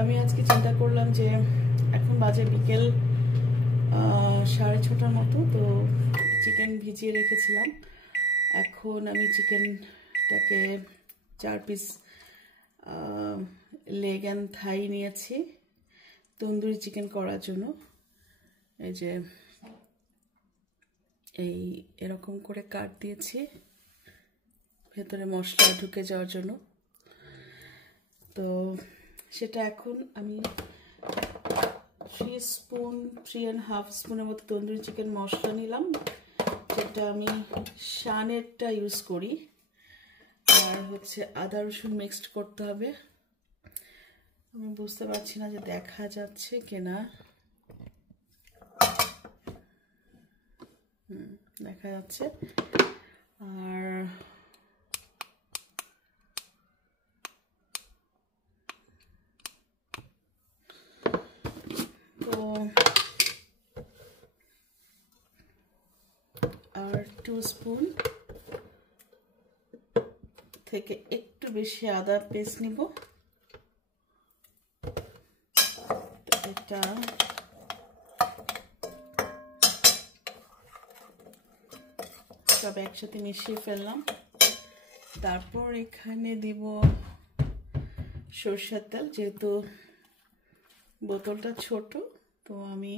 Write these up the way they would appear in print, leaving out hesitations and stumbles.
আমি আজকে চিন্তা করলাম যে এখন বাজে বিকেল 6:30টার মতো, তো চিকেন ভিজিয়ে রেখেছিলাম। এখন আমি চিকেনটাকে 4 পিস লেগ অ্যান্ড থাই নিয়েছি তন্দুরি চিকেন করার জন্য। এই যে এরকম করে কাট দিয়েছি ভেতরে মশলা ঢুকে যাওয়ার জন্য। তো সেটা এখন আমি 3.5 স্পুনের মতো তন্দুরি চিকেন মশলা নিলাম, যেটা আমি শানেরটা ইউজ করি। আর হচ্ছে আদা রসুন মিক্সড করতে হবে। আমি বুঝতে পারছি না যে দেখা যাচ্ছে কিনা। দেখা যাচ্ছে। আর তো 2 স্পুন থেকে একটু বেশি আদা পেস্ট নিব। এটা সব একসাথে মিশিয়ে ফেললাম। তারপর এখানে দিব সরষের তেল। যেহেতু বোতলটা ছোট, তো আমি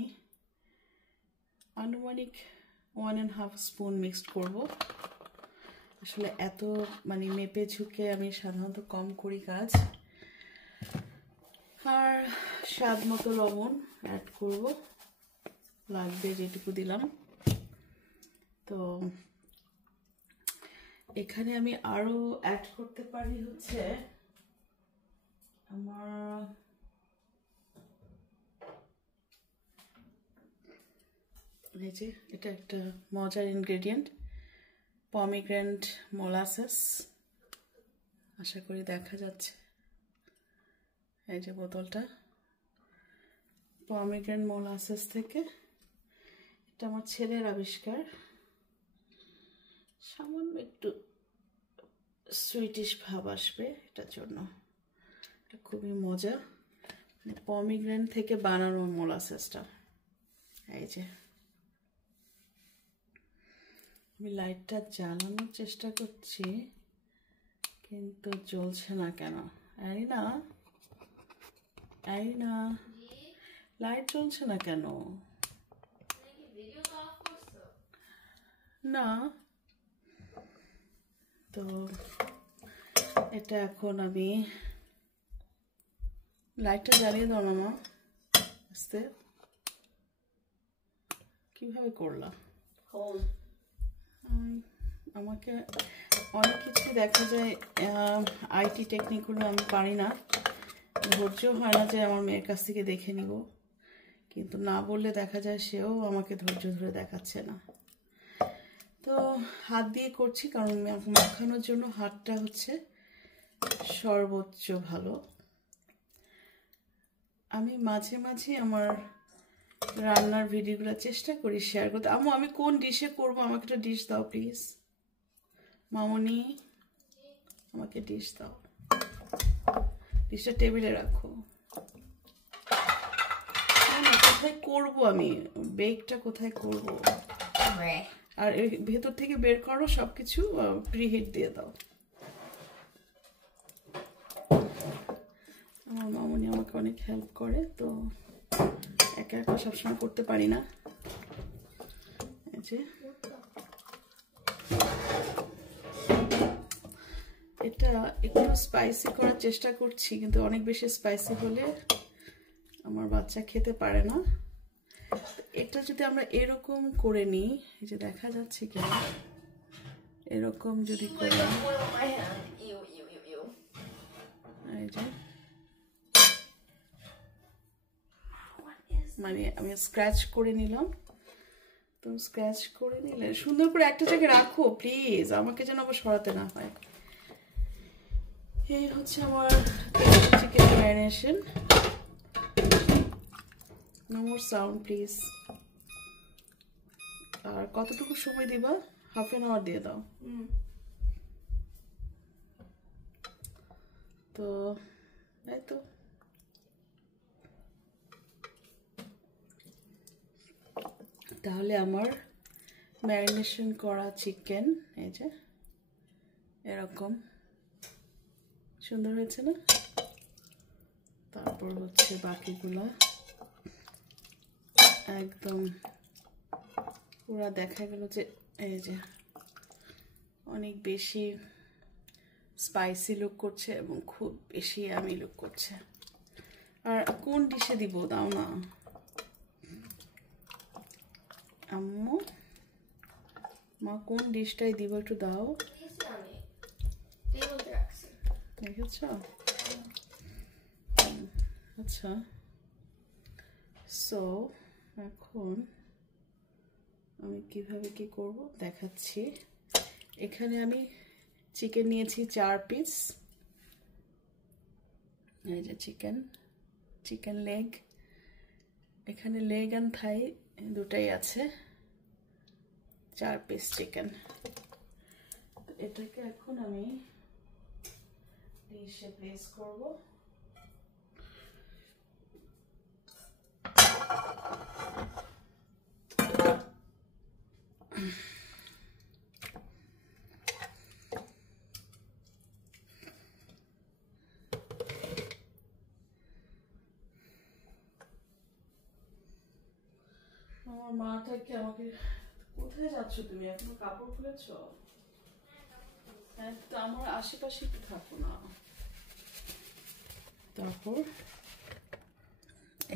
আনুমানিক 1.5 স্পুন মিক্সড করব। আসলে এত মেপে ঝুঁকে আমি সাধারণত কম করি কাজ। আর স্বাদ মতো লবণ অ্যাড করব, লাগবে যেটুকু দিলাম। তো এখানে আমি আরো অ্যাড করতে পারি হচ্ছে আমার এই যে এটা একটা মজার ইনগ্রেডিয়েন্ট, পমিগ্রেনেট মোলাসেস। আশা করি দেখা যাচ্ছে। এই যে বোতলটা পমিগ্রেনেট মোলাসেস থেকে, এটা আমার ছেলের আবিষ্কার। সামান্য একটু সুইটিশ ভাব আসবে এটার জন্য। এটা খুবই মজা, পমিগ্রেনেট থেকে বানানো মোলাসেসটা। এই যে আমি লাইটটা জ্বালানোর চেষ্টা করছি, কিন্তু জ্বলছে না কেন? আরিনা, লাইট জ্বলছে না কেন? না। তো এটা এখন আমি লাইটটা জ্বালিয়ে দাও না মা, আস্তে। কিভাবে করলাম? আমাকে অনেক কিছু দেখা যায়, আইটি টেকনিকগুলো আমি পারি না, ধৈর্য হয় না যে আমার মেয়ের কাছ থেকে দেখে নিব। কিন্তু না বললে দেখা যায় সেও আমাকে ধৈর্য ধরে দেখাচ্ছে না। তো হাত দিয়ে করছি, কারণ মাখানোর জন্য হাতটা হচ্ছে সর্বোচ্চ ভালো। আমি মাঝে মাঝে আমার রান্নার ভিডিওগুলো চেষ্টা করি শেয়ার করতে। আমি কোন ডিশে করব, আমাকে একটা ডিশ দাও প্লিজ। মামনি, আমাকে ডিশ দাও। ডিশটা টেবিলে রাখো। কোথায় করব আমি বেকটা, কোথায় করব? আর ভেতর থেকে বের করো সবকিছু, প্রিহিট দিয়ে দাও। আমার মামনি আমাকে অনেক হেল্প করে, তো একা একা সবসময় করতে পারি না। এই যে এটা একটু স্পাইসি করার চেষ্টা করছি, কিন্তু অনেক বেশি স্পাইসি হলে আমার বাচ্চা খেতে পারে না। এটা যদি আমরা এরকম করে নিই, এই যে দেখা যাচ্ছে কি এরকম যদি করে, এই যে আমি স্ক্র্যাচ করে নিলাম। তো স্ক্র্যাচ করে নিলে সুন্দর করে একটা জায়গায় রাখো প্লিজ, আমাকে যেন আবার সরাতে না হয়। এই হচ্ছে আমার chicken marination. No more sound please. আর কতটুকু সময় দিবা? ½ অ্যান আওয়ার দিয়ে দাও। তো তো এই তো তাহলে আমার ম্যারিনেশন করা চিকেন এই যে এরকম সুন্দর হয়েছে না। তারপর হচ্ছে বাকিগুলা একদম পুরা দেখা গেল যে এই যে অনেক বেশি স্পাইসি লুক করছে এবং খুব বেশি ইয়ামি লুক করছে। আর কোন ডিশে দিব দাও না আম্মু, মা কোন ডিশটাই দিব একটু দাও। দেখেছ? আচ্ছা, সো এখন আমি কিভাবে কি করব দেখাচ্ছি। এখানে আমি চিকেন নিয়েছি 4 পিস। এই যে চিকেন লেগ, এখানে লেগ এন্ড থাই দুটাই আছে। 4 পিস চিকেন। এটাকে এখন আমি ডিশে প্লেস করব। আমার মাটাকে আমাকে, কোথায় যাচ্ছ তুমি? এখনো কাপড় খুলেছ? আমার আশেপাশে একটু থাকো না। তারপর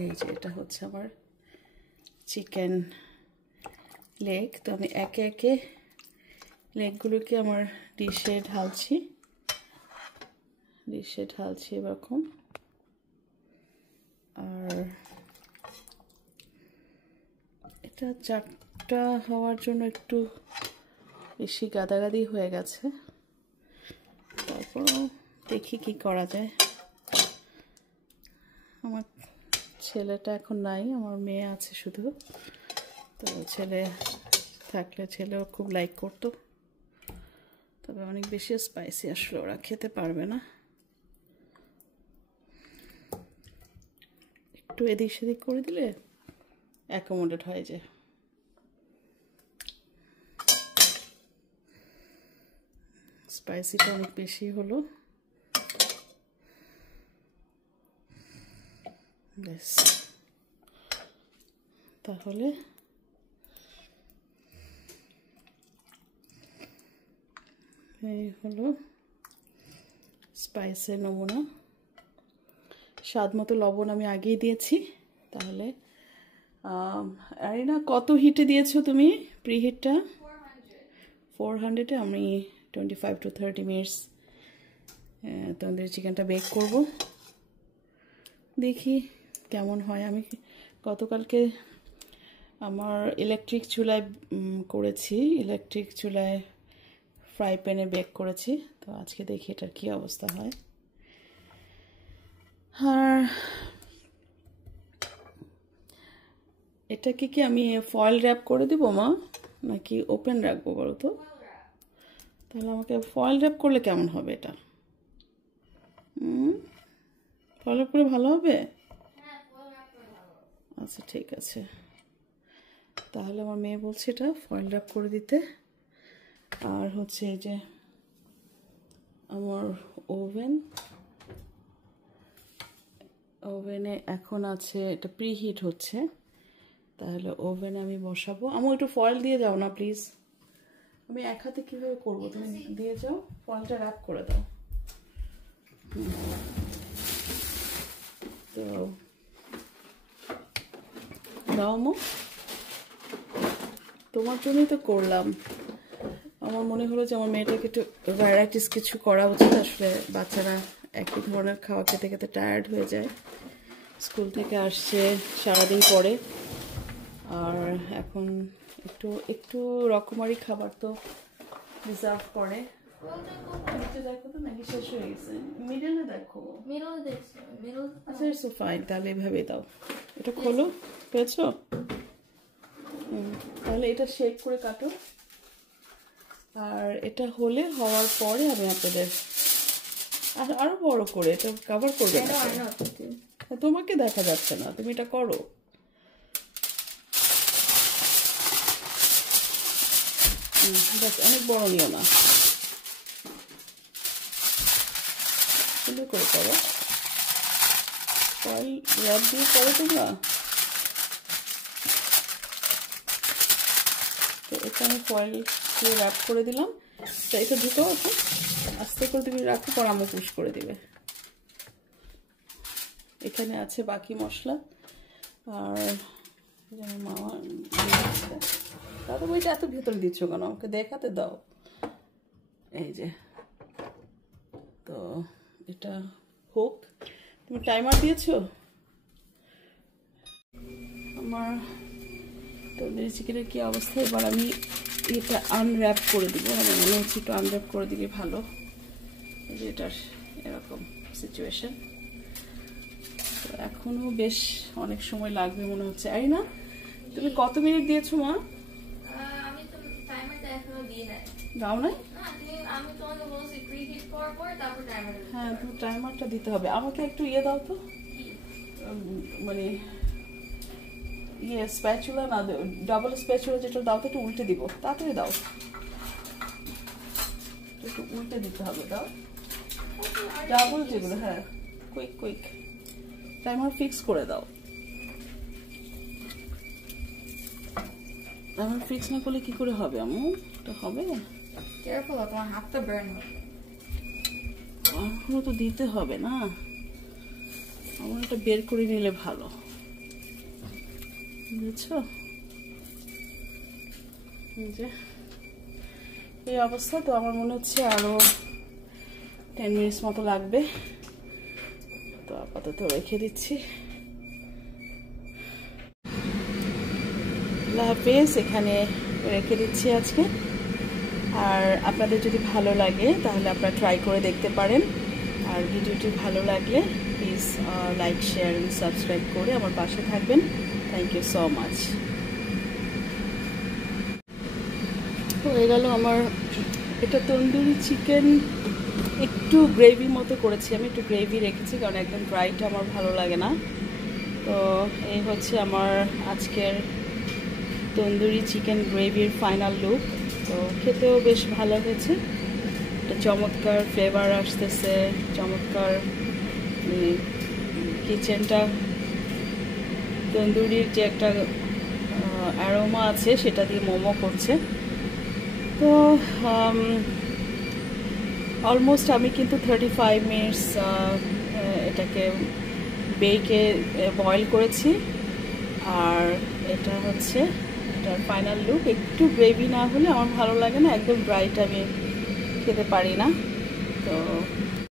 এই যে এটা হচ্ছে আমার চিকেন লেগ। তো আমি একে একে লেগগুলোকে আমার ডিশে ঢালছি এরকম। আর এটা 4টা হওয়ার জন্য একটু বেশি গাদাগাদি হয়ে গেছে। তারপর দেখি কি করা যায়। আমার ছেলেটা এখন নাই, আমার মেয়ে আছে শুধু। তো ছেলে থাকলে ছেলেও খুব লাইক করতো, তবে অনেক বেশি স্পাইসি আসলে ওরা খেতে পারবে না। একটু এদিক সেদিক করে দিলে অ্যাকোমোডেট হয়ে যায়। স্পাইসিটা অনেক বেশি হলো। বেশ, তাহলে এই হলো স্পাইসের নমুনা। স্বাদ মতো লবণ আমি আগেই দিয়েছি। তাহলে আরিনা কত হিটে দিয়েছো তুমি প্রিহিটটা? 400-এ আমি 25 to 30 মিনিটস তোমাদের চিকেনটা বেক করব। দেখি কেমন হয়। আমি গতকালকে আমার ইলেকট্রিক চুলায় করেছি, ইলেকট্রিক চুলায় ফ্রাই প্যানে বেক করেছি। তো আজকে দেখি এটার কী অবস্থা হয়। আর এটাকে কি আমি ফয়েল র্যাপ করে দিব মা, নাকি ওপেন রাখবো বলো তো? তাহলে আমাকে ফয়েল র্যাপ করলে কেমন হবে এটা? ফয়েল র্যাপ করে ভালো হবে? আচ্ছা ঠিক আছে, তাহলে আমার মেয়ে বলছে এটা ফয়েল র্যাপ করে দিতে। আর হচ্ছে এই যে আমার ওভেনে এখন আছে, এটা প্রিহিট হচ্ছে। তাহলে ওভেনে আমি বসাবো। আমি একটু ফয়েল দিয়ে যাও না প্লিজ। আমি এক হাতে কীভাবে করবো, তুমি দিয়ে যাও, ফয়েলটা র্যাপ করে দাও। তো দাও মো, তোমার জন্যই তো করলাম। আমার মনে হলো যে আমার মেয়েটাকে একটু ভ্যারাইটিস কিছু করা উচিত। আসলে বাচ্চারা একই ধরনের খাওয়া খেতে খেতে টায়ার্ড হয়ে যায়। স্কুল থেকে আসছে সারাদিন পরে, আর এখন একটু রকমারি খাবার তো ডিজার্ভ করে। দেখো তো ম্যাগি শেষ হয়ে গেছে। মিডলে দেখো, আচ্ছা ইটস ফাইন। তাহলে এভাবে দাও, এটা খোলো, পেয়েছো? তাহলে এটা শেক করে কাটো। আর এটা হওয়ার পরে আমি আপনাদের আর আরো বড় করে এটা কভার করবে না তোমাকে দেখা যাচ্ছে না, তুমি এটা করো। অনেক বড় নিও না, সুন্দর করে করো। ফয়েল র্যাপ দিয়ে করো তোমরা। তো এটা আমি ফয়েল দিয়ে র্যাপ করে দিলাম। তো এটা দুটো আছে, আস্তে করে তুমি রাখো, পর আমু পুশ করে দিবে। এখানে আছে বাকি মশলা। আর মামা দাদা বইটা এত ভেতরে দিচ্ছ কেন, আমাকে দেখাতে দাও। এই যে, তো এটা হোক। তুমি টাইমার দিয়েছো? আমার তন্দুরি চিকেনের কি অবস্থা। এবার আমি এটা আনর্যাপ করে দিব, আমার মনে হচ্ছে একটু আনর্যাপ করে দিলে ভালো। এই যে এটার এরকম সিচুয়েশন। তো এখনো বেশ অনেক সময় লাগবে মনে হচ্ছে। এই না, তুমি কত মিনিট দিয়েছো মা? আমি তো টাইমারটা এখনো দিই নাই। দাও নাই? আমি তোমাকে বলছি প্রিহিট করার পর তারপর টাইমার। হ্যাঁ, তুমি টাইমারটা দিতে হবে। আমাকে একটু ইয়ে দাও তো, মানে ইয়ে স্প্যাচুলা না, ডাবল স্প্যাচুলা যেটা দাও তো একটু উল্টে দিব। তাড়াতাড়ি দাও, একটু উল্টে দিতে হবে। দাও ডাবল যেগুলো, হ্যাঁ কুইক কুইক। টাইমার ফিক্স করে দাও। টাইমার ফিক্স না করলে কি করে হবে আমু? এটা হবে? কেয়ারফুল, তোমার হাতটা বার্ন হবে। এখনো তো দিতে হবে না, আমার এটা বের করে নিলে ভালো, বুঝছো? যে এই অবস্থা। তো আমার মনে হচ্ছে আরো 10 মিনিটস মতো লাগবে। তো আপাতত রেখে দিচ্ছি। হাফেজ, এখানে রেখে দিচ্ছি আজকে। আর আপনাদের যদি ভালো লাগে তাহলে আপনারা ট্রাই করে দেখতে পারেন। আর ভিডিওটি ভালো লাগলে প্লিজ লাইক, শেয়ার এবং সাবস্ক্রাইব করে আমার পাশে থাকবেন। Thank you so much. হয়ে গেল আমার এটা তন্দুরি চিকেন। একটু গ্রেভি মতো করেছি আমি, একটু গ্রেভি রেখেছি কারণ একদম ড্রাইটা আমার ভালো লাগে না। তো এই হচ্ছে আমার আজকের তন্দুরি চিকেন গ্রেভির ফাইনাল লুক। তো খেতেও বেশ ভালো হয়েছে, একটা চমৎকার ফ্লেভার আসতেছে, চমৎকার কিচেনটা, তন্দুরির যে একটা অ্যারোমা আছে সেটা দিয়ে মোমো করছে। তো অলমোস্ট আমি কিন্তু 35 মিনিটস এটাকে বেকে বয়েল করেছি। আর এটা হচ্ছে এটার ফাইনাল লুক। একটু গ্রেভি না হলে আমার ভালো লাগে না, একদম ড্রাইটা আমি খেতে পারি না। তো